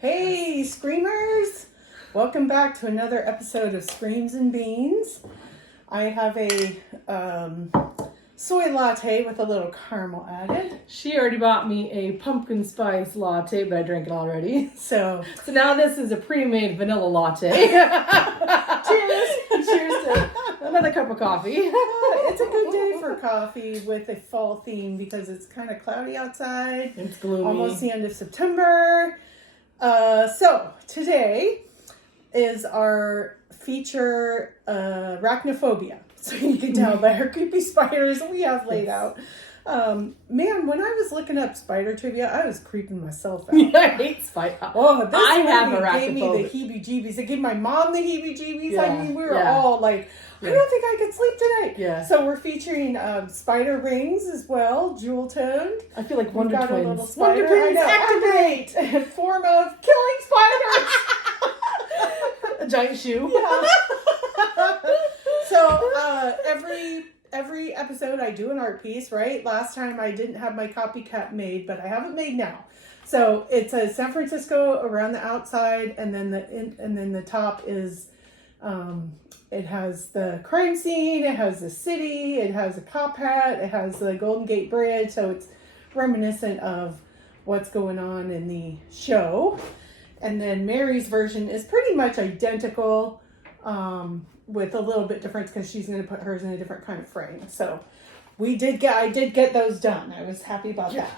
Hey, Screamers! Welcome back to another episode of Screams and Beans. I have a soy latte with a little caramel added. She already bought me a pumpkin spice latte, but I drank it already. So now this is a pre-made vanilla latte. cheers! Cheers to another cup of coffee. It's a good day for coffee with a fall theme because it's kind of cloudy outside. It's gloomy. Almost the end of September. So today is our feature Arachnophobia. So you can tell by our creepy spiders we have laid out. Man, when I was looking up spider trivia, I was creeping myself out. Yeah, I hate spiders. Oh, this I have movie gave me arachnophobia. the heebie-jeebies. It gave my mom the heebie-jeebies. Yeah, I mean, we were yeah. all like, I don't think I could sleep tonight. Yeah. So we're featuring spider rings as well, jewel-toned. I feel like We've Wonder got a Twins. little spider. Wonder Twins, activate! In form of killing spiders. A giant shoe. Yeah. So every episode I do an art piece, right? Last time I didn't have my copycat made, but I have it made now. So it's a San Francisco around the outside, and then the top is it has the crime scene, it has the city, it has a cop hat, it has the Golden Gate Bridge, so it's reminiscent of what's going on in the show. And then Mary's version is pretty much identical, with a little bit difference because she's going to put hers in a different kind of frame. So I did get those done. I was happy about that.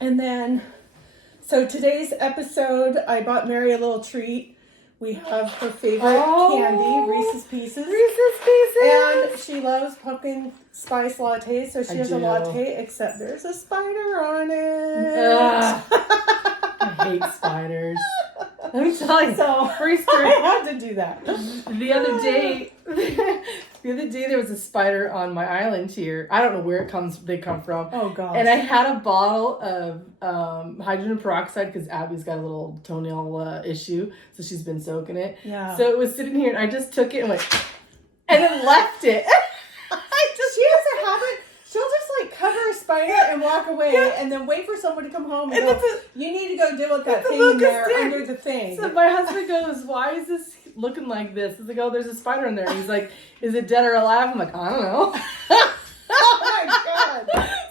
And then, so today's episode, I bought Mary a little treat. We have her favorite candy, Reese's Pieces. Reese's Pieces. And she loves pumpkin spice lattes, so she has a latte, except there's a spider on it. I hate spiders. Let me tell you. So free story. I had to do that. The other day there was a spider on my island here. I don't know where they come from. Oh gosh. And I had a bottle of hydrogen peroxide because Abby's got a little toenail issue, so she's been soaking it. Yeah. So it was sitting here, and I just took it and went, and then left it. She has a habit. She'll just like cover a spider and walk away, and then wait for someone to come home and go, you need to go deal with that thing in there under the thing. So my husband goes, why is this looking like this? He's like, oh, there's a spider in there. And he's like, is it dead or alive? I'm like, I don't know. Oh my God.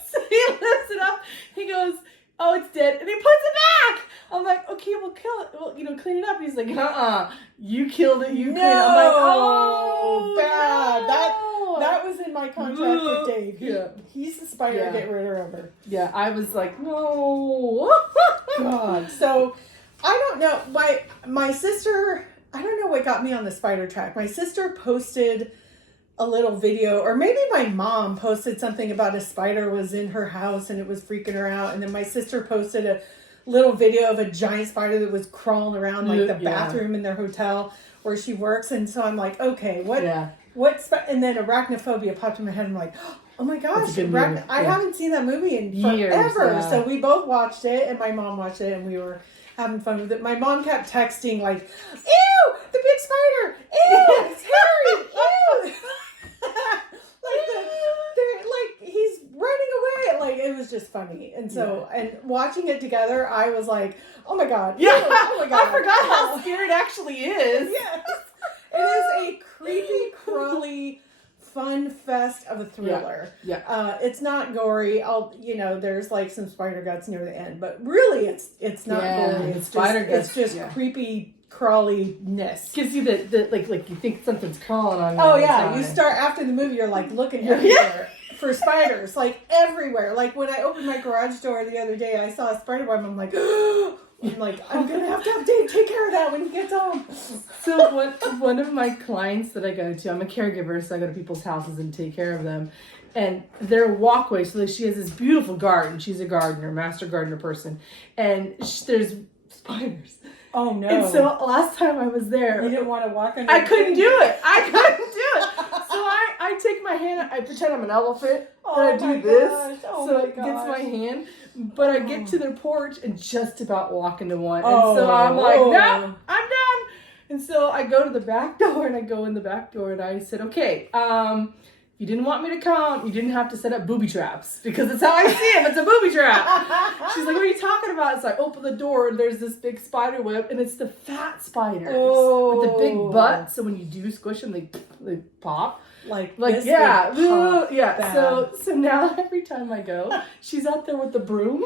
So he lifts it up. He goes, oh, it's dead. And he puts it back. I'm like, okay, we'll kill it. Well, clean it up. He's like, you killed it. You cleaned it. I'm like, oh, bad. No. That was in my contract with Dave. He's the spider. Get rid of her. Yeah, I was like, no. God. So I don't know. My sister, I don't know what got me on the spider track. My sister posted a little video, or maybe my mom posted something about a spider was in her house and it was freaking her out. And then my sister posted a little video of a giant spider that was crawling around like the bathroom in their hotel where she works. And so I'm like, okay, and then Arachnophobia popped in my head. I'm like, oh my gosh, I haven't seen that movie in years, forever. Yeah. So we both watched it, and my mom watched it, and we were having fun with it. My mom kept texting like, ew, the big spider, ew, it's hairy, ew. like he's running away. Like, it was just funny. And so, and watching it together, I was like, oh my God. Yeah. Ew, oh my God. I forgot how scary it actually is. Yes. It is a creepy, crawly, fun fest of a thriller. Yeah. It's not gory. There's like some spider guts near the end, but really, it's not gory. It's just creepy, crawliness. Gives you the like you think something's crawling on you. Oh yeah, you start after the movie. You're like looking everywhere for spiders, like everywhere. Like when I opened my garage door the other day, I saw a spider web. I'm like. I'm gonna have to have Dave take care of that when he gets home. So one of my clients that I go to, I'm a caregiver, so I go to people's houses and take care of them. And their walkway, so she has this beautiful garden. She's a gardener, master gardener person, and there's spiders. Oh no! And so last time I was there, you didn't want to walk under. I couldn't do it. So I take my hand. I pretend I'm an elephant. And I do this, so it gets my hand. But I get to their porch and just about walk into one. And so I'm like, no, I'm done. And so I go to the back door, and I go in the back door, and I said, okay, you didn't want me to come. You didn't have to set up booby traps, because it's how I see them. It's a booby trap. She's like, what are you talking about? god. So I open the door and there's this big spider web, and it's the fat spiders Oh. with the big butt. So when you do squish them, they pop. Like yeah, yeah. bad. So now every time I go, she's out there with the broom.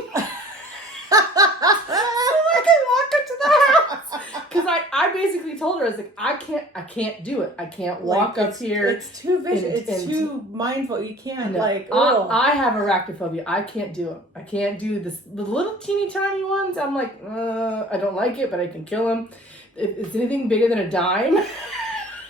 So I can walk into the house. Because I basically told her, I was like, I can't do it. I can't walk up here. It's too vicious. It's too mindful. You can't I have arachnophobia. I can't do it. I can't do the little teeny tiny ones. I'm like, I don't like it, but I can kill them. If it's anything bigger than a dime.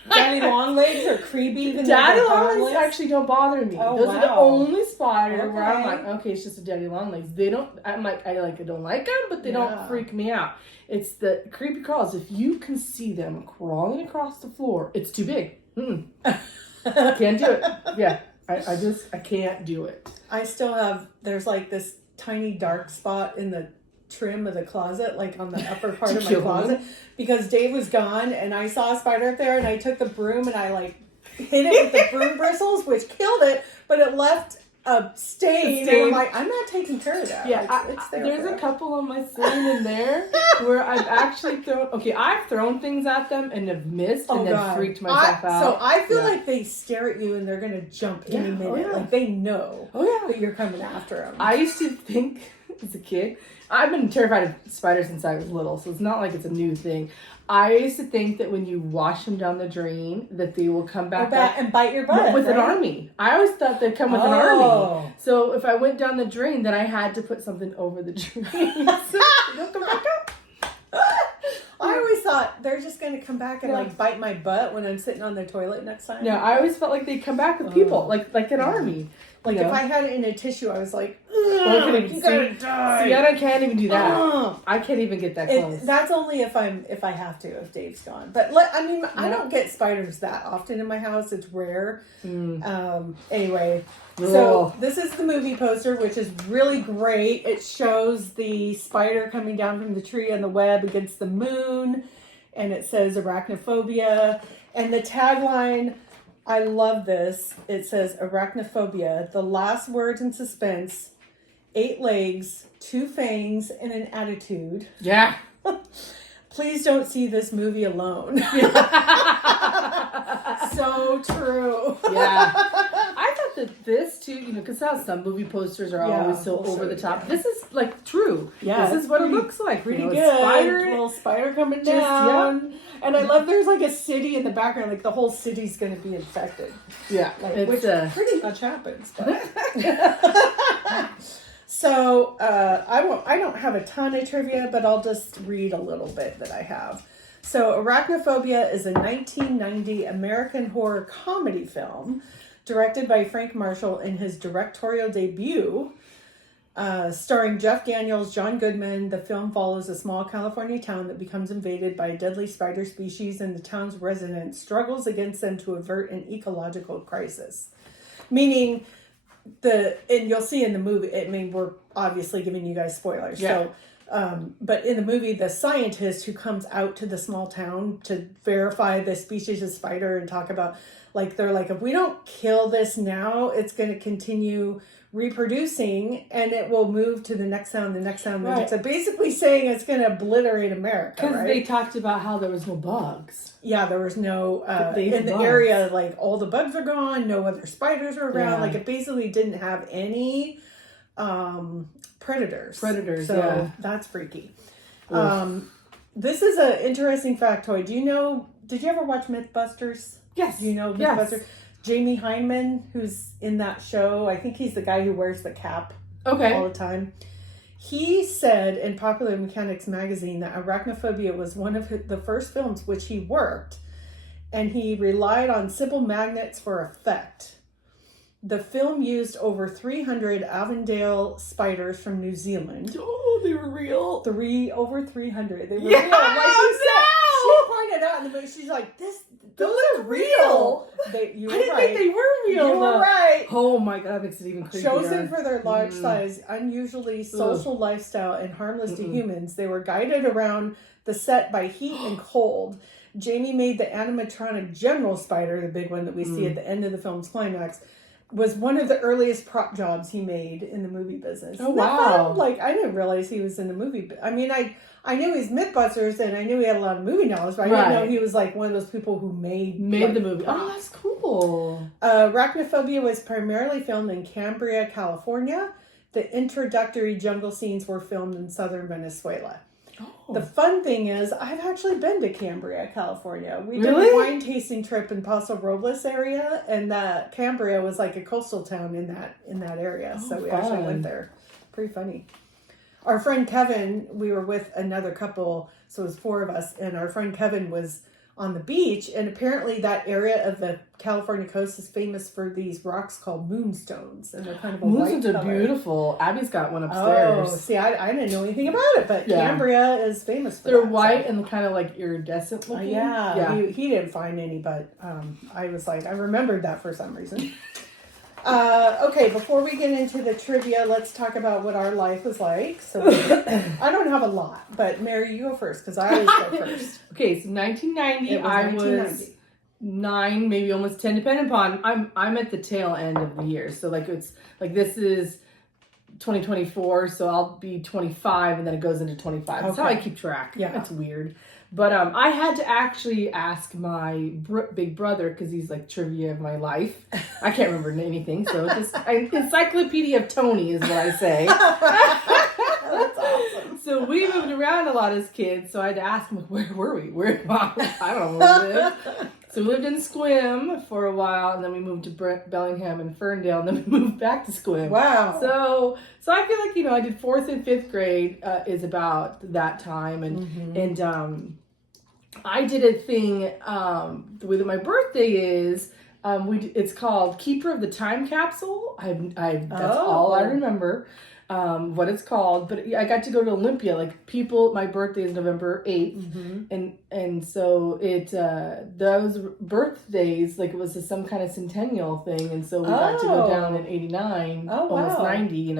Daddy long legs are creepy. Daddy long legs actually don't bother me. Oh, Those are the only spider where I'm Okay. like, okay, it's just a daddy long legs. They don't. I'm like, I don't like them, but they don't freak me out. It's the creepy crawls. If you can see them crawling across the floor, it's too big. Can't do it. Yeah, I can't do it. I still have. There's like this tiny dark spot in the trim of the closet, like on the upper part of my closet, because Dave was gone and I saw a spider up there and I took the broom and I like hit it with the broom bristles, which killed it, but it left a stain. And I'm like, I'm not taking care of that. Yeah, like, it's there. There's a couple on my ceiling in there where I've actually thrown. Okay, I've thrown things at them and have missed and then freaked myself out. So I feel like they stare at you and they're gonna jump any minute. Like they know that you're coming after them. I used to think as a kid, I've been terrified of spiders since I was little, so it's not like it's a new thing. I used to think that when you wash them down the drain, that they will come back up and bite your butt with an army. I always thought they'd come with an army. So if I went down the drain, then I had to put something over the drain. So they'll come back up. I always thought they're just going to come back and like bite my butt when I'm sitting on the toilet next time. Yeah, I always felt like they'd come back with people, like an army. Like if I had it in a tissue, I was like, you gotta die. See, I can't even do that. I can't even get that close. That's only if I have to, if Dave's gone. But I don't get spiders that often in my house. It's rare. Anyway, so this is the movie poster, which is really great. It shows the spider coming down from the tree on the web against the moon, and it says arachnophobia, and the tagline. I love this. It says arachnophobia, the last words in suspense, 8 legs, 2 fangs, and an attitude. Yeah. Please don't see this movie alone. So true. Yeah. I thought that this too, because some movie posters are always so over the top. This is like true. Yeah. This is what it looks like. Pretty good. Little spider coming down. And I love there's like a city in the background, like the whole city's going to be infected. Yeah. Which pretty much happens. But. So I don't have a ton of trivia, but I'll just read a little bit that I have. So Arachnophobia is a 1990 American horror comedy film directed by Frank Marshall in his directorial debut, starring Jeff Daniels, John Goodman. The film follows a small California town that becomes invaded by a deadly spider species, and the town's residents struggles against them to avert an ecological crisis. Meaning, and you'll see in the movie, we're obviously giving you guys spoilers. Yeah. So, but in the movie, the scientist who comes out to the small town to verify the species of spider and talk about, they're like, if we don't kill this now, it's going to continue reproducing and it will move to the next town, the next town. Right. So basically saying it's going to obliterate America. Because they talked about how there was no bugs. Yeah, there was no, in the area, all the bugs are gone, no other spiders are around. Yeah. It basically didn't have any predators. So that's freaky. This is an interesting factoid. Did you ever watch Mythbusters? Yes. Do you know Mythbusters? Yes. Jamie Hyneman, who's in that show, I think he's the guy who wears the cap all the time. He said in Popular Mechanics magazine that Arachnophobia was one of the first films which he worked, and he relied on simple magnets for effect. The film used over 300 Avondale spiders from New Zealand. Oh, they were real. Over 300. They were real. Like you said, she pointed out in the movie, she's like, those are real. I didn't think they were real. You were right. Oh my God, that makes it even creepier. Chosen for their large size, unusually social lifestyle, and harmless to humans, they were guided around the set by heat and cold. Jamie made the animatronic general spider, the big one that we see at the end of the film's climax, was one of the earliest prop jobs he made in the movie business. Oh, Isn't that wow. fun? Like, I didn't realize he was in the movie. I mean, I knew he's Mythbusters, and I knew he had a lot of movie knowledge, but I didn't know he was like one of those people who made the movie. Oh, that's cool. Arachnophobia was primarily filmed in Cambria, California. The introductory jungle scenes were filmed in southern Venezuela. Oh. The fun thing is, I've actually been to Cambria, California. We did Really? a wine tasting trip in Paso Robles area, and Cambria was like a coastal town in that area. Oh, so we fun. actually went there. Pretty funny. Our friend Kevin, we were with another couple, so it was 4 of us, and our friend Kevin was on the beach, and apparently that area of the California coast is famous for these rocks called moonstones, and they're kind of a white Moonstones are color. beautiful. Abby's got one upstairs. Oh, see, I didn't know anything about it, but Cambria is famous for They're that, white so. and kind of like iridescent looking. Yeah. He didn't find any, but I was like, I remembered that for some reason. Okay, before we get into the trivia, let's talk about what our life was like. So I don't have a lot, but Mary, you go first because I always go first. Okay, so 1990, I was 9, maybe almost 10, depending upon. I'm at the tail end of the year, so like it's like this is 2024, so I'll be 25, and then it goes into 25. That's how I keep track. Yeah, it's weird. But I had to actually ask my big brother, because he's like trivia of my life. I can't remember anything, so just encyclopedia of Tony is what I say. That's awesome. So we moved around a lot as kids, so I had to ask him, where were we? I don't know where we lived. So we lived in Squim for a while, and then we moved to Bellingham and Ferndale, and then we moved back to Squim. Wow. So I feel like, I did 4th and 5th grade is about that time, and I did a thing the way that my birthday is. It's called Keeper of the Time Capsule. That's all I remember. What it's called, but I got to go to Olympia. Like my birthday is November 8th, and so those birthdays, like it was some kind of centennial thing, and so we got to go down in 89, almost 90,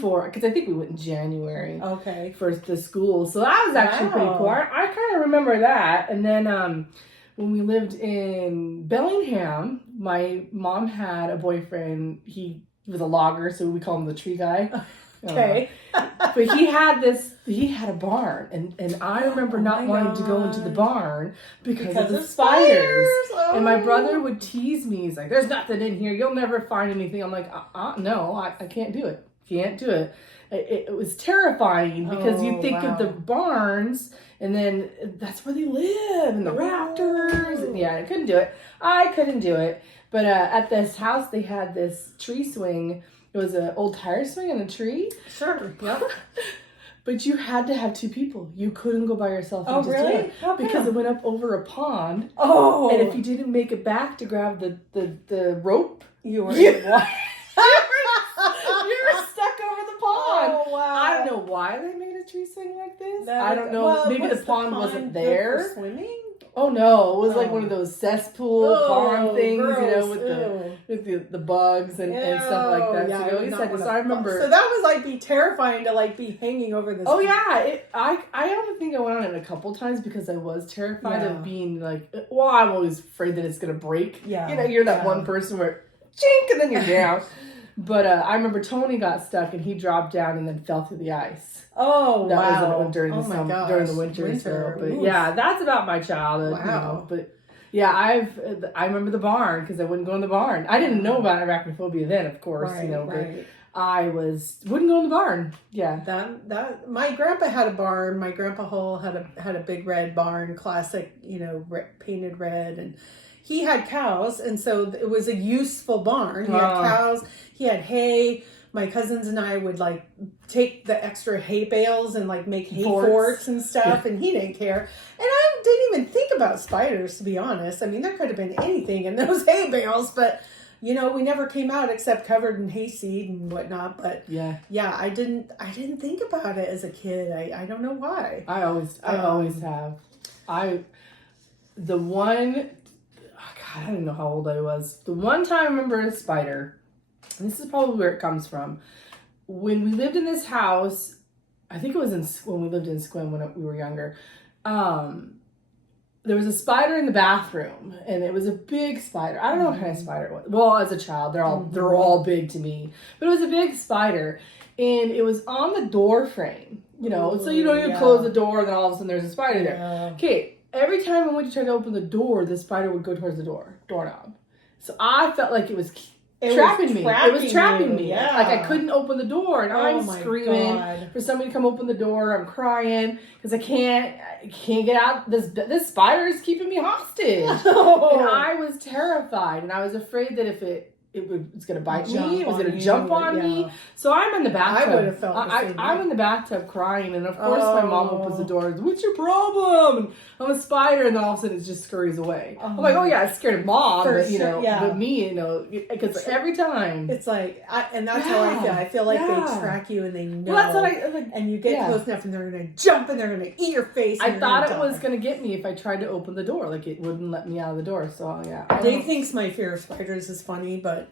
for because I think we went in January. Okay. For the school, so that was actually pretty cool. I kind of remember that, and then when we lived in Bellingham, my mom had a boyfriend. He was a logger, so we call him the tree guy. Okay. But he had a barn, and I remember not wanting to go into the barn because of the spiders. Oh. And my brother would tease me. He's like, "There's nothing in here. You'll never find anything." I'm like, no, I can't do it. Can't do it. It was terrifying because you think of the barns, and then that's where they live, and the raptors. And I couldn't do it. I couldn't do it. But at this house, they had this tree swing. It was an old tire swing in a tree. Sure. Yep. But you had to have 2 people. You couldn't go by yourself. Oh, really? Because it went up over a pond. Oh. And if you didn't make it back to grab the rope, you were stuck over the pond. Oh, wow. I don't know why they made a tree swing like this. I don't know. Well, maybe the pond wasn't there. For swimming? Oh no, it was like one of those cesspool pond things, gross. with the bugs and stuff like that. Yeah, so you always had to. So I remember. So that was be terrifying to be hanging over this. Oh yeah, I don't think I went on it a couple times because I was terrified of being I'm always afraid that it's gonna break. Yeah, you're that one person where chink and then you're down. But I remember Tony got stuck and he dropped down and then fell through the ice. Oh, that wow. was during the summer, during the winter. So, but yeah, that's about my childhood. Wow. But yeah, I remember the barn because I wouldn't go in the barn. I didn't know about arachnophobia then, of course, right. but I wouldn't go in the barn. Yeah. That my grandpa had a barn. My grandpa Hull had a big red barn, classic, painted red, and he had cows, and so it was a useful barn. He had cows, he had hay. My cousins and I would take the extra hay bales and make hay forts and stuff, and he didn't care. And I didn't even think about spiders, to be honest. I mean, there could have been anything in those hay bales, but we never came out except covered in hayseed and whatnot. But yeah, I didn't think about it as a kid. I don't know why. I always have. I don't know how old I was. The one time I remember a spider. And this is probably where it comes from. When we lived in this house, I think it was when we lived in Squim when we were younger. there was a spider in the bathroom, and it was a big spider. I don't know what kind of spider it was. Well, as a child, they're all big to me, but it was a big spider, and it was on the door frame. You know, so you close the door, and then all of a sudden there's a spider there. Okay, every time I went to try to open the door, the spider would go towards the doorknob. So I felt like it was trapping me. It was trapping me. Yeah. Like I couldn't open the door, and I'm screaming for somebody to come open the door. I'm crying because I can't get out. This spider is keeping me hostage, and I was terrified, and I was afraid that if it's going to bite me. It was going to jump on me. So I'm in the bathtub. I would have felt the same I'm in the bathtub crying. And of course my mom opens the door. What's your problem? And I'm a spider. And then all of a sudden it just scurries away. I'm like, oh yeah, I scared of mom. But, but me, because every time. It's like, and that's how I feel. I feel like they track you and they know. Well, that's what and you get close enough and they're going to jump and they're going to eat your face. I thought it was going to get me if I tried to open the door. Like it wouldn't let me out of the door. So yeah. Dave thinks my fear of spiders is funny, but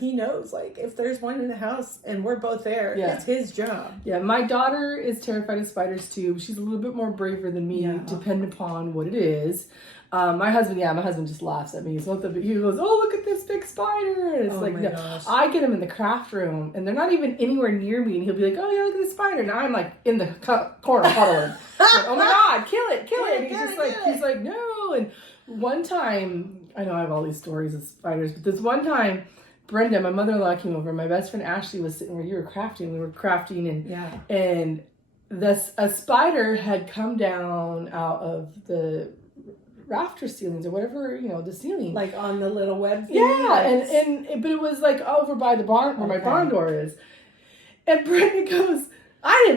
he knows, like, if there's one in the house and we're both there, it's his job. Yeah, my daughter is terrified of spiders too. She's a little bit more braver than me, depending upon what it is. My husband just laughs at me. So he goes, "Oh, look at this big spider!" And it's gosh. I get him in the craft room, and they're not even anywhere near me. And he'll be like, "Oh yeah, look at this spider!" And I'm like in the corner huddling. Like, oh my God, kill it! And he's like, "No!" And one time, I know I have all these stories of spiders, but this one time, Brenda, my mother-in-law, came over. My best friend Ashley was sitting where you were crafting. We were crafting, and a spider had come down out of the rafter ceilings or whatever, the ceiling, like on the little web thing. Yeah, but it was like over by the barn where my barn door is. And Brenda goes,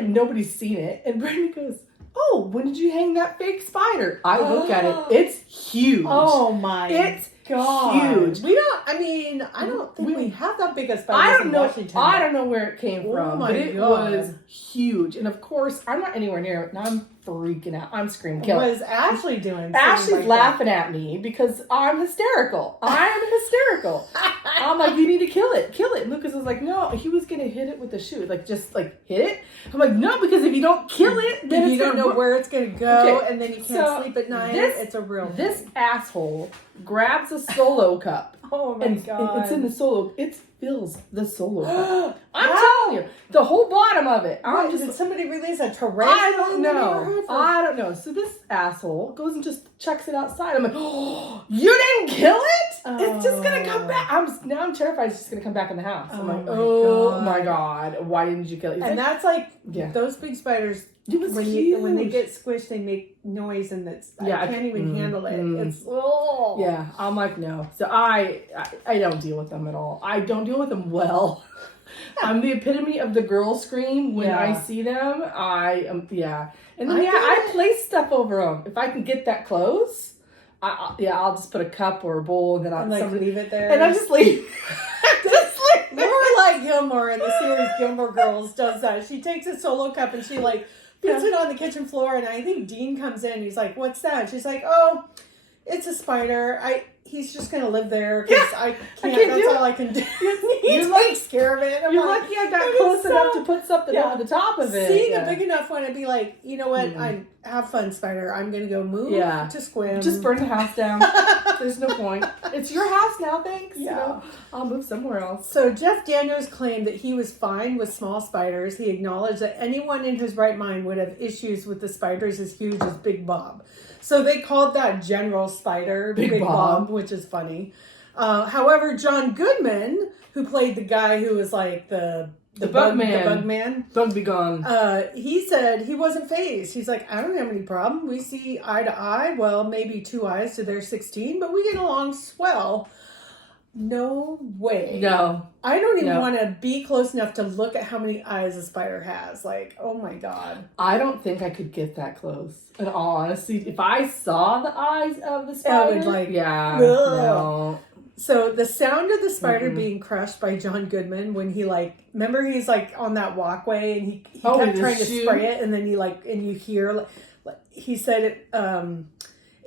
nobody's seen it. And Brenda goes, "Oh, when did you hang that fake spider?" I look at it. It's huge. Oh my! It's God. Huge. I don't think we have that big a spider in Washington. I don't know where it came from, but it was huge. And of course, I'm not anywhere near it, and I'm freaking out. I'm screaming, kill it. What is Ashley doing? Ashley's laughing at me because I'm hysterical. I'm like, "You need to kill it. And Lucas was like, "No, he was going to hit it with the shoe. Like, just like hit it." I'm like, "No, because if you don't kill it, then you don't know where it's going to go, and then you can't sleep at night." It's a real This asshole grabs a Solo cup. Oh my God. It's in the Solo. It fills the Solo cup. I'm telling you, the whole bottom of it. Did somebody release a tarantula? I don't know. So this asshole goes and just chucks it outside. I'm like, "Oh, you didn't kill it? It's just gonna come back." I'm terrified it's just gonna come back in the house. I'm like, "Oh my God, why didn't you kill it?" And that's like those big spiders. When they get squished, they make noise, and I can't even handle it. It's I'm like, no. So I don't deal with them at all. I don't deal with them well. I'm the epitome of the girl scream when I see them. And then I place stuff over them if I can get that close. I'll just put a cup or a bowl, and then I'll leave it there, and I just leave. More like Gilmore in the series Gilmore Girls does that. She takes a Solo cup and she puts it on the kitchen floor, and I think Dean comes in. He's like, "What's that?" And she's like, "Oh, it's a spider. He's just gonna live there because I can't. That's all I can do." He takes care of it. You're lucky I got close enough to put something over the top of it. Seeing a big enough one, I'd be like, "You know what? Have fun, spider. I'm gonna go move to Squim. Just burn the house down. There's no point. It's your house now, thanks. Yeah. I'll move somewhere else." So Jeff Daniels claimed that he was fine with small spiders. He acknowledged that anyone in his right mind would have issues with the spiders as huge as Big Bob. So they called that General Spider Big Bob, which is funny. However, John Goodman, who played the guy who was like the bug man. Bug be gone. He said he wasn't fazed. He's like, "I don't have any problem. We see eye to eye. Well, maybe 2 eyes to their 16, but we get along swell." No way. No. I don't even want to be close enough to look at how many eyes a spider has. Like, oh my God. I don't think I could get that close. In all honesty, if I saw the eyes of the spider, I would no. So the sound of the spider being crushed by John Goodman when he remember he's on that walkway and he kept trying to spray it, and then and you hear he said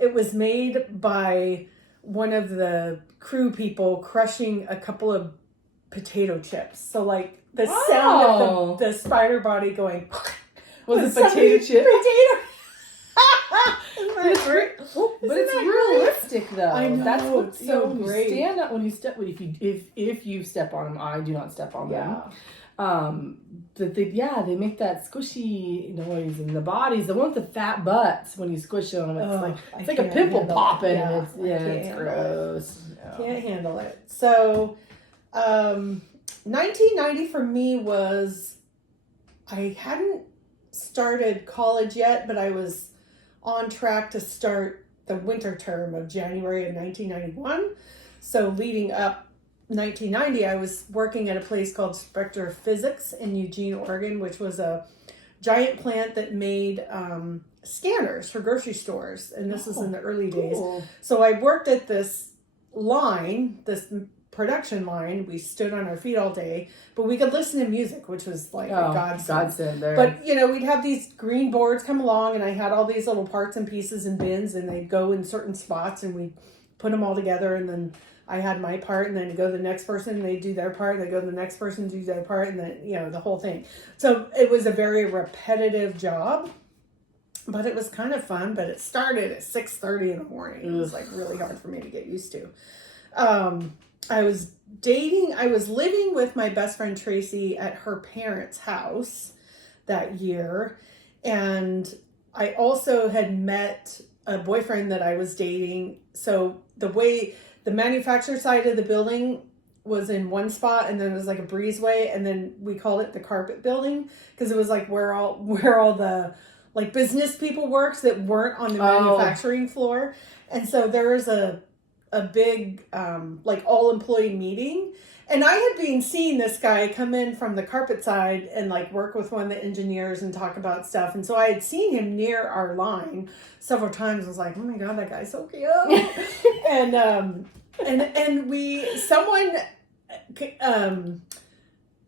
it was made by one of the crew people crushing a couple of potato chips. So the sound of the spider body going was it potato chip? Potato. it. But it's realistic though. I know. That's what's so when great. You stand up when you step. If you step on them, I do not step on them. But they make that squishy noise in the bodies. The one with the fat butts when you squish them, it's like a pimple popping. Yeah, it's gross. Can't handle it. So, 1990 for me was, I hadn't started college yet, but I was on track to start the winter term of January of 1991. So leading up 1990, I was working at a place called Spectre Physics in Eugene, Oregon, which was a giant plant that made scanners for grocery stores. And this was in the early days. So I worked at this line, this production line. We stood on our feet all day, but we could listen to music, which was like a godsend there. But we'd have these green boards come along, and I had all these little parts and pieces and bins, and they'd go in certain spots, and we put them all together, and then I had my part, and then go to the next person, and they do their part, and they go to the next person, do their part, and then, the whole thing. So it was a very repetitive job, but it was kind of fun. But it started at 6:30 in the morning. It was like really hard for me to get used to. I was living with my best friend Tracy at her parents' house that year. And I also had met a boyfriend that I was dating. So the manufacturer side of the building was in one spot, and then it was like a breezeway, and then we called it the carpet building because it was like where all the like business people works that weren't on the manufacturing floor. And so there was a big like all employee meeting, and I had been seeing this guy come in from the carpet side and like work with one of the engineers and talk about stuff. And so I had seen him near our line several times. I was like, oh my god, that guy's so cute. and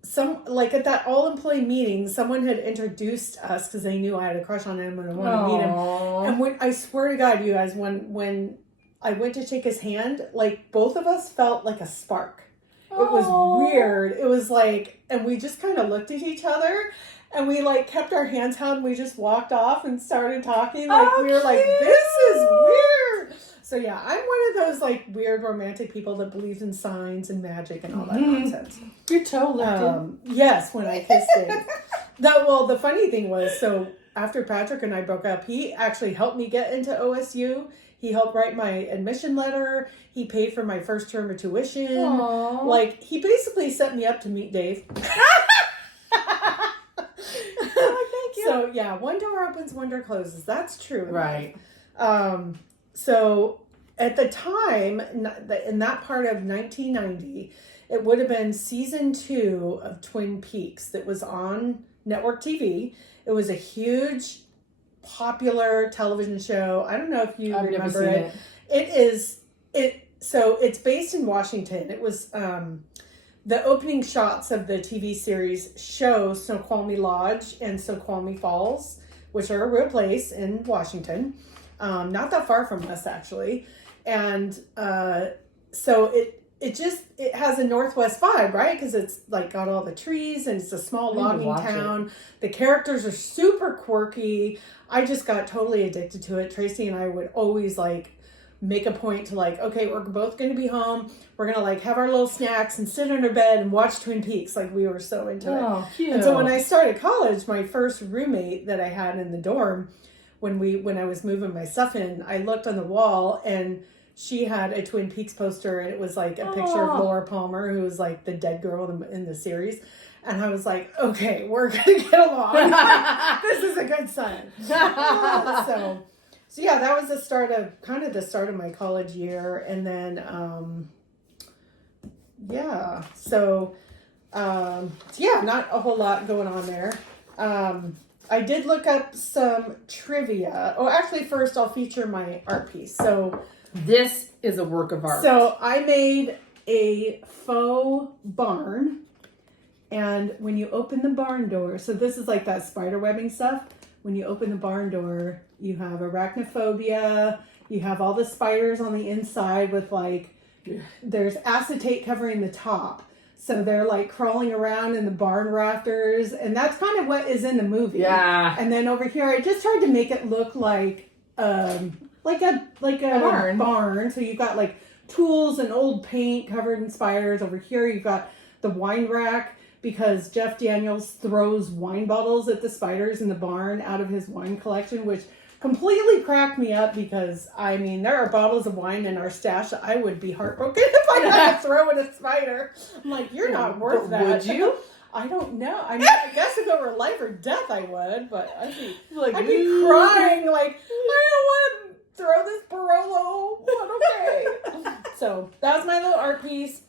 some like at that all employee meeting, someone had introduced us because they knew I had a crush on him and I wanted to meet him. And when I swear to God, you guys, when I went to shake his hand, like both of us felt like a spark. It was weird. It was like, and we just kind of looked at each other, and we like kept our hands held, and we just walked off and started talking. Like we were like, this is weird. So yeah, I'm one of those like weird romantic people that believes in signs and magic and all that nonsense. Your toe lifted. Yes, when I kissed it. The funny thing was, so after Patrick and I broke up, he actually helped me get into OSU. He helped write my admission letter. He paid for my first term of tuition. Aww. Like, he basically set me up to meet Dave. Thank you. So, yeah, one door opens, one door closes. That's true. Right. So, at the time, in that part of 1990, it would have been season 2 of Twin Peaks that was on network TV. It was a huge popular television show. I don't know if you remember it. So it's based in Washington. It was the opening shots of the TV series show Snoqualmie Lodge and Snoqualmie Falls, which are a real place in Washington, not that far from us actually. And so it has a Northwest vibe, right? Because it's like got all the trees and it's a small logging town. The characters are super quirky. I just got totally addicted to it. Tracy and I would always like make a point to like, okay, we're both going to be home. We're going to like have our little snacks and sit in our bed and watch Twin Peaks. Like we were so into it. Cute. And so when I started college, my first roommate that I had in the dorm, when I was moving my stuff in, I looked on the wall and she had a Twin Peaks poster, and it was like a picture of Laura Palmer, who was like the dead girl in the series. And I was like, okay, we're going to get along. This is a good sign. So yeah, that was the start of my college year. And then, not a whole lot going on there. I did look up some trivia. Oh, actually, first I'll feature my art piece. So this is a work of art. So I made a faux barn. And when you open the barn door, so this is like that spider webbing stuff. When you open the barn door, you have arachnophobia. You have all the spiders on the inside with like, there's acetate covering the top. So they're like crawling around in the barn rafters. And that's kind of what is in the movie. Yeah. And then over here, I just tried to make it look like like a barn. barn. So you've got like tools and old paint covered in spiders. Over here you've got the wine rack, because Jeff Daniels throws wine bottles at the spiders in the barn out of his wine collection, which completely cracked me up, because I mean, there are bottles of wine in our stash that I would be heartbroken if I had to throw at a spider. I'm like, you're not worth that. Would you? I don't know. I mean, I guess if it were life or death, I would, but I'd be Like, crying, like, I don't want to throw this Barolo, but okay. So that was my little art piece.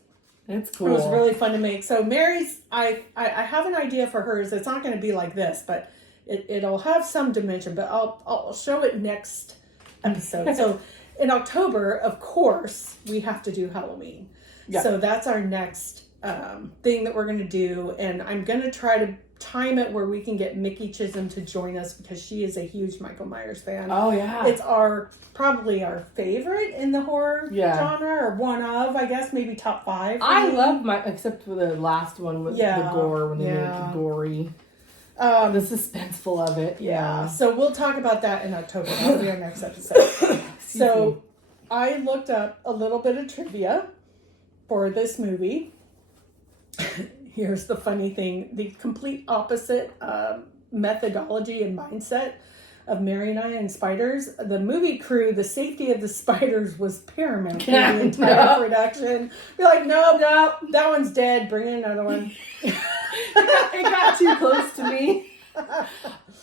It's cool. It was really fun to make. So Mary's, I have an idea for hers. It's not going to be like this, but it'll have some dimension. But I'll show it next episode. So in October, of course, we have to do Halloween. Yeah. So that's our next thing that we're going to do, and I'm going to try to time it where we can get Mickey Chisholm to join us, because she is a huge Michael Myers fan. Oh yeah, it's probably our favorite in the horror genre, or one of, I guess, maybe top 5. I love except for the last one with the gore, when they made it gory. The suspenseful of it. Yeah. So we'll talk about that in October. That'll be our next episode. So I looked up a little bit of trivia for this movie. Here's the funny thing. The complete opposite methodology and mindset of Mary and I and spiders. The movie crew, the safety of the spiders was paramount in the entire production. Be like, no, that one's dead. Bring in another one. It got too close to me.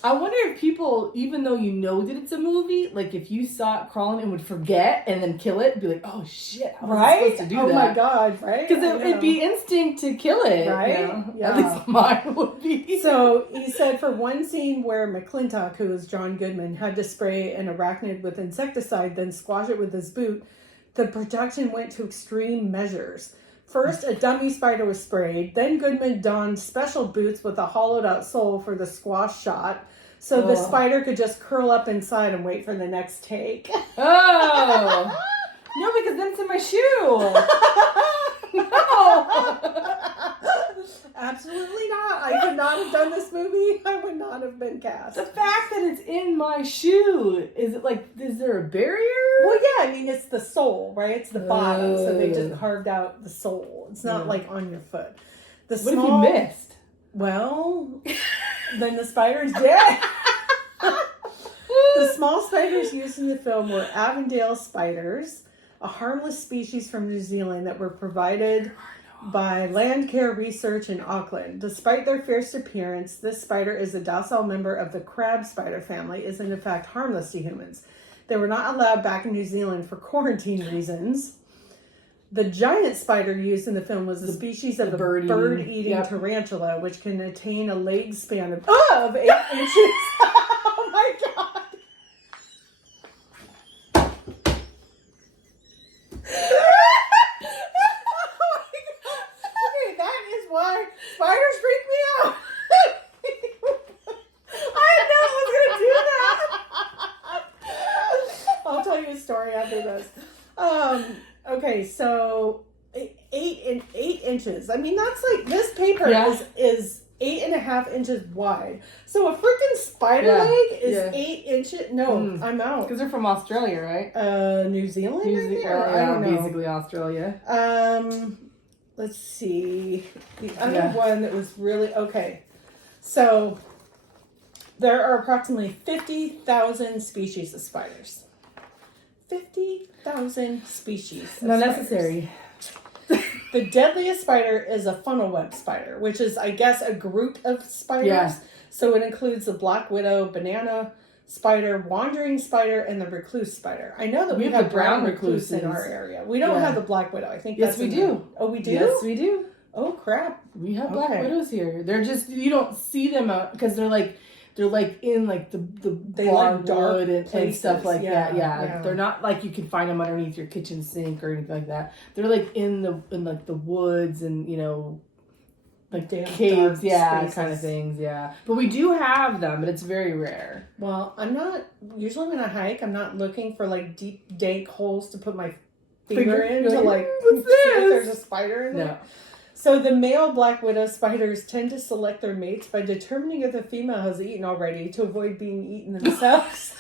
I wonder if people, even though you know that it's a movie, like if you saw it crawling and would forget and then kill it, be like, oh shit, how was I supposed to do that? Oh my god, right? Because it'd be instinct to kill it, right? You know? Yeah. At least mine would be. So he said for one scene where McClintock, who is John Goodman, had to spray an arachnid with insecticide, then squash it with his boot, the production went to extreme measures. First, a dummy spider was sprayed. Then Goodman donned special boots with a hollowed out sole for the squash shot, so the spider could just curl up inside and wait for the next take. Oh! No, because then it's in my shoe. No! Absolutely not. I could not have done this movie. I would not have been cast. The fact that it's in my shoe, is there a barrier? Well, yeah, I mean, it's the sole, right? It's the bottom, so they just carved out the sole. It's not like on your foot. What if you missed? Well, then the spider's dead. The small spiders used in the film were Avondale spiders, a harmless species from New Zealand that were provided by Landcare Research in Auckland. Despite their fierce appearance, this spider is a docile member of the crab spider family, is in fact harmless to humans. They were not allowed back in New Zealand for quarantine reasons. The giant spider used in the film was a species of a bird-eating tarantula, which can attain a leg span of 8 inches. Oh my god! Why spiders freak me out. I didn't know it was gonna do that. I'll tell you a story after this. Okay, so 8 inches. I mean, that's like, this paper is 8.5 inches wide. So a freaking spider leg is 8 inches. No, I'm out. Because they're from Australia, right? New Zealand. I don't know. Basically Australia. Let's see. The other one that was really okay. So there are approximately 50,000 species of spiders. 50,000 species. Not necessary. The deadliest spider is a funnel web spider, which is, I guess, a group of spiders. Yeah. So it includes the black widow, banana spider, wandering spider, and the recluse spider. I know that we have brown recluse in our area. We don't have the black widow. I think we do. Oh, we do? Yes, we do. Oh, crap. We have black widows here. They're just, you don't see them because they're in like the bark wood and stuff like that. Yeah. They're not like you can find them underneath your kitchen sink or anything like that. They're like in the woods and, you know, like damn caves, spaces. Kind of things, But we do have them, but it's very rare. Well, I'm not, usually when I hike, I'm not looking for like deep, dank holes to put my finger in to like see if there's a spider in there. So the male black widow spiders tend to select their mates by determining if the female has eaten already to avoid being eaten themselves.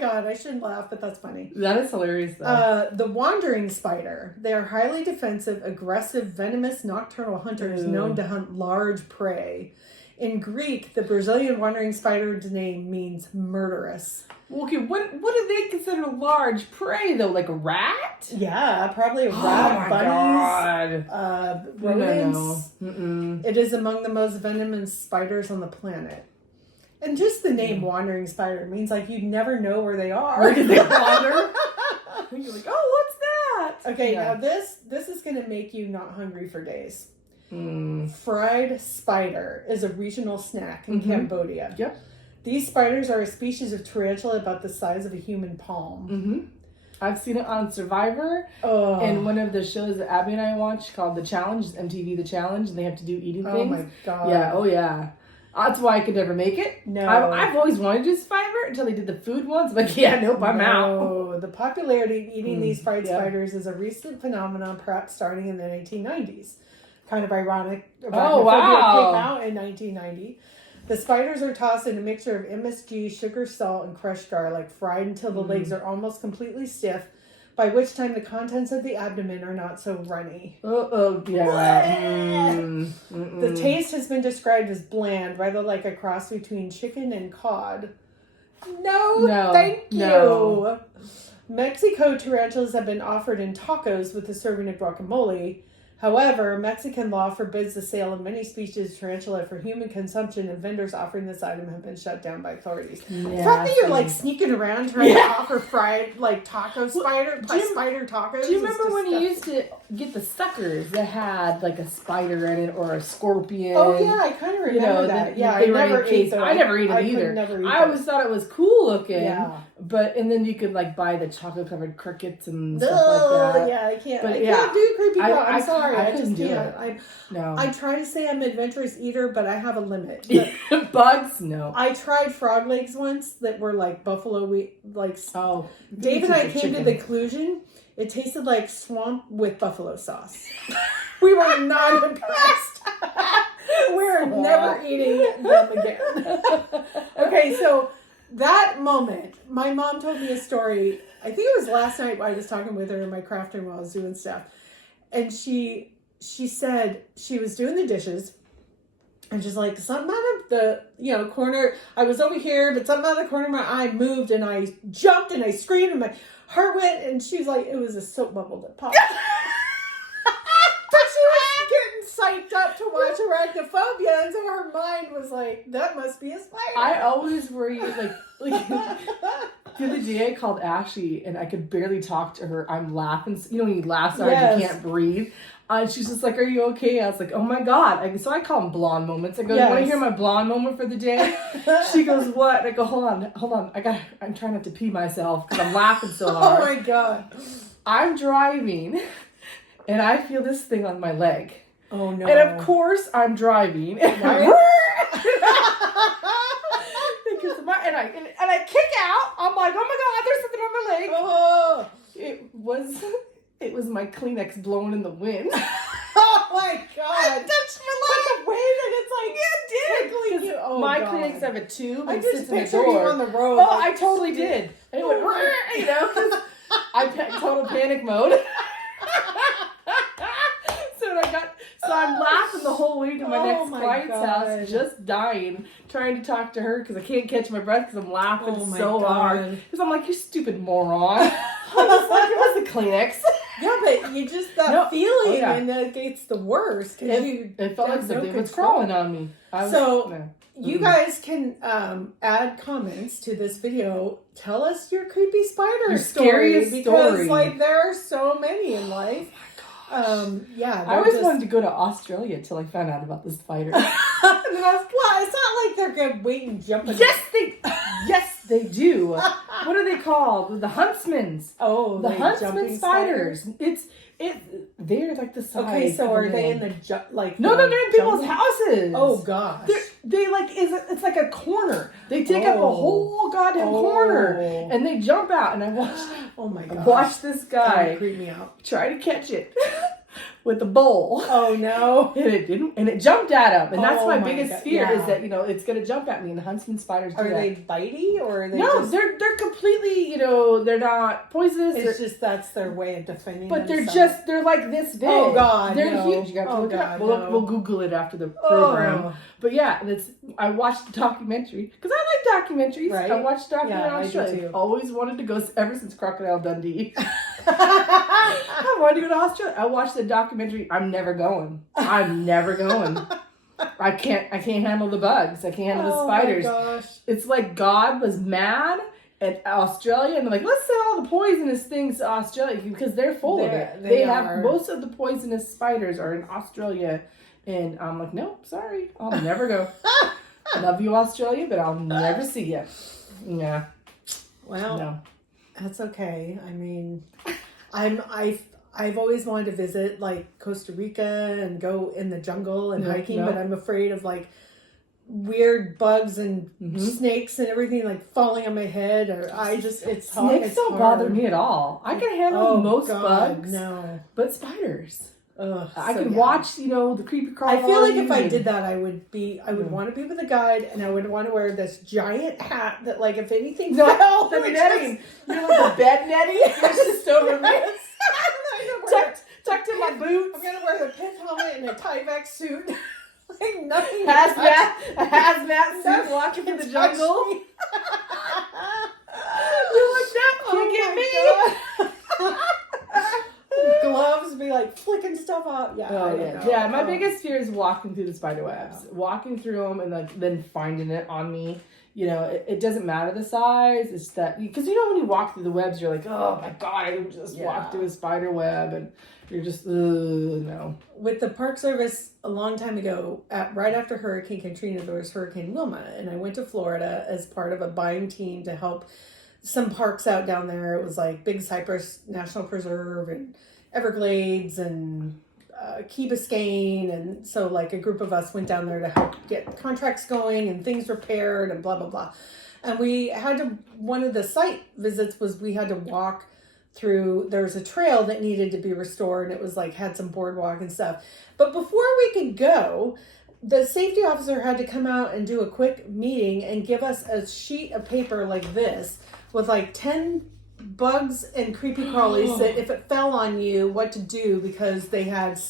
God, I shouldn't laugh, but that's funny. That is hilarious, though. The wandering spider. They are highly defensive, aggressive, venomous, nocturnal hunters known to hunt large prey. In Greek, the Brazilian wandering spider's name means murderous. Okay, what do they consider large prey, though? Like a rat? Yeah, probably a rat, bunnies, God. rodents. No. It is among the most venomous spiders on the planet. And just the name wandering spider means like you never know where they are. Where did they wander? You're like, oh, what's that? Okay, now this is going to make you not hungry for days. Mm. Fried spider is a regional snack in Cambodia. Yep. These spiders are a species of tarantula about the size of a human palm. Mm-hmm. I've seen it on Survivor and one of the shows that Abby and I watch called The Challenge, MTV The Challenge, and they have to do eating things. Oh my God. Yeah, oh yeah. That's why I could never make it. No. I've always wanted to do Survivor until they did the food ones. But yeah, nope, I'm out. The popularity of eating these fried spiders is a recent phenomenon, perhaps starting in the 1990s. Kind of ironic. Oh, wow. Came out in 1990. The spiders are tossed in a mixture of MSG, sugar, salt, and crushed garlic, fried until the legs are almost completely stiff, by which time the contents of the abdomen are not so runny. Yeah. The taste has been described as bland, rather like a cross between chicken and cod. No, thank you. No. Mexico tarantulas have been offered in tacos with a serving of guacamole. However, Mexican law forbids the sale of many species of tarantula for human consumption, and vendors offering this item have been shut down by authorities. The fact that you're like sneaking around trying to offer fried like taco spider tacos. Do you remember when you used to get the suckers that had like a spider in it or a scorpion? Oh yeah, I kind of remember that. I never ate them. I never ate them either. I always thought it was cool looking. Yeah. And then you could like buy the chocolate covered crickets and stuff like that. Yeah, I can't. I can't do creepy crawls. I'm sorry. I just do can't. No. I try to say I'm an adventurous eater, but I have a limit. Bugs? No. I tried frog legs once that were like buffalo wheat, like. Oh. Dave and I came to the conclusion it tasted like swamp with buffalo sauce. We were not impressed. We're never eating them again. Okay, so that moment, my mom told me a story. I think it was last night I was talking with her in my craft room while I was doing stuff. And she said she was doing the dishes and she's like, something out of the, corner. I was over here, but something out of the corner of my eye moved and I jumped and I screamed and my heart went, and she's like, it was a soap bubble that popped. But she was getting psyched up to watch Arachnophobia, and so her mind was like, that must be a spider. I always worry, like the other day I called Ashley and I could barely talk to her. I'm laughing. You know when you laugh so hard you can't breathe? And she's just like, are you okay? I was like, oh my God. So I call them blonde moments. I go, you want to hear my blonde moment for the day? She goes, what? And I go, hold on. I'm trying not to pee myself because I'm laughing so hard. Oh my God. I'm driving and I feel this thing on my leg. Oh no. And of course I'm driving. And I kick out. I'm like, oh my God, there's something on my leg. Oh. It was my Kleenex blowing in the wind. Oh my God. I touched my leg. But the way that it's like, it did. Oh my God. Kleenex have a tube. I and just sits in the picture door. you on the road. Oh, I totally did. And it went, because total panic mode. So I'm laughing the whole way to my next client's house, just dying, trying to talk to her because I can't catch my breath because I'm laughing hard. Because I'm like, you stupid moron. I was like, it was the Kleenex. Yeah, but you just that feeling and it's the worst. It felt like something was crawling on me. You guys can add comments to this video. Tell us your creepy spider story because like there are so many in life. I always wanted to go to Australia till I found out about the spider. And then I was, well, it's not like they're gonna wait and jump. Yes, they do. What are they called? The huntsmans. Oh, the huntsman spiders. They're like the size. Okay, so are they in the No, they're in people's houses. Oh gosh. It's like a corner. They take up a whole goddamn corner, and they jump out. And I watched. Oh my god! Watch this guy creep me out. Try to catch it. with a bowl. Oh no. And it didn't, and it jumped at him. And that's Oh my my biggest God, fear yeah. is that, it's going to jump at me. And huntsman spiders do Are that. they bitey or are they No, just... they're completely, they're not poisonous. It's just that's their way of defending But themselves. they're like this big. Oh God, they're no. huge. You got to Oh, look it up. God, We'll, no. we'll Google it after the program. Oh. But yeah, and I watched the documentary because I like documentaries. Right. I watched documentary Yeah, on I do Australia. too. Always wanted to go ever since Crocodile Dundee. I wanted to go to Australia. I watched the documentary. I'm never going. I can't handle the bugs. I can't handle the spiders. Oh my gosh. It's like God was mad at Australia and like, let's send all the poisonous things to Australia because they're full of it. They have are. most of the poisonous spiders are in Australia, and I'm like, nope, sorry, I'll never go. I love you, Australia, but I'll never see you. Yeah. Well, No. that's okay. I mean, I've always wanted to visit like Costa Rica and go in the jungle and hiking, but I'm afraid of like weird bugs and snakes and everything like falling on my head, or it's hard. Snakes don't bother me at all. I can handle most bugs. No, but spiders. Ugh, I can watch, the creepy crawl. I feel like if I did that, I would want to be with a guide, and I would want to wear this giant hat that, like, if anything fell, the netting. You're like the bed netting. It's just over me. Tucked in my boots. I'm gonna wear the pith helmet and a Tyvek suit. Like nothing. A hazmat suit walking in the jungle. You're like that. Can't get me. Gloves be like flicking stuff out. Yeah. Oh yeah. Yeah. My biggest fear is walking through the spider webs, walking through them, and like then finding it on me. It doesn't matter the size. It's that because when you walk through the webs, you're like, oh my God, I just walked through a spider web, and you're just no. With the Park Service a long time ago, right after Hurricane Katrina, there was Hurricane Wilma, and I went to Florida as part of a buying team to help some parks out down there. It was like Big Cypress National Preserve and Everglades and Key Biscayne, and so like a group of us went down there to help get contracts going and things repaired and blah blah blah. And we had to, one of the site visits was we had to walk through, there was a trail that needed to be restored, and it was like had some boardwalk and stuff. But before we could go, the safety officer had to come out and do a quick meeting and give us a sheet of paper like this with like 10 bugs and creepy crawlies that if it fell on you, what to do, because they had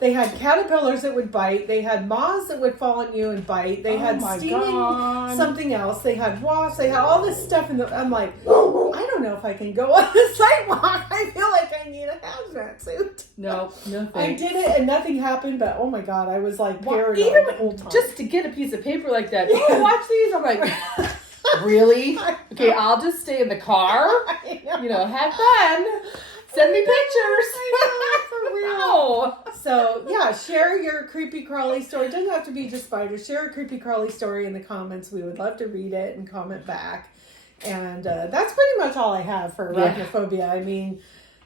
they had caterpillars that would bite, they had moths that would fall on you and bite, they had steaming something else, they had wasps, they had all this stuff I'm like, I don't know if I can go on the sidewalk. I feel like I need a hazmat suit. No thanks. I did it and nothing happened, but oh my God, I was like paranoid the whole time. Just to get a piece of paper like that. Oh, watch these. I'm like, really? Okay, I'll just stay in the car. Have fun. Send me pictures. For real. No. So yeah, share your creepy crawly story. It doesn't have to be just spiders. Share a creepy crawly story in the comments. We would love to read it and comment back. And that's pretty much all I have for arachnophobia. I mean,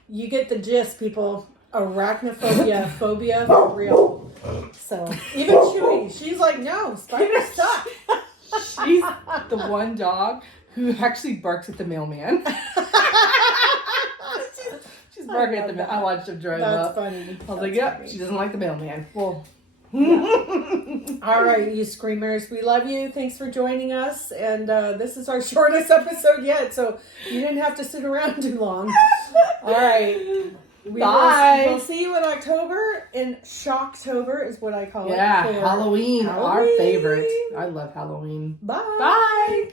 you get the gist, people. Arachnophobia, phobia for real. So even Chewy, she's like, no, spiders suck. She's the one dog who actually barks at the mailman. She's barking at the mailman. I watched him drive up. That's funny. I was like, yep, she doesn't like the mailman. Well. All right, you screamers, we love you. Thanks for joining us. And this is our shortest episode yet, so you didn't have to sit around too long. All right. Bye. We'll see you in October. In Shocktober is what I call it. Yeah, Halloween, our Halloween. favorite. I love Halloween. Bye. Bye.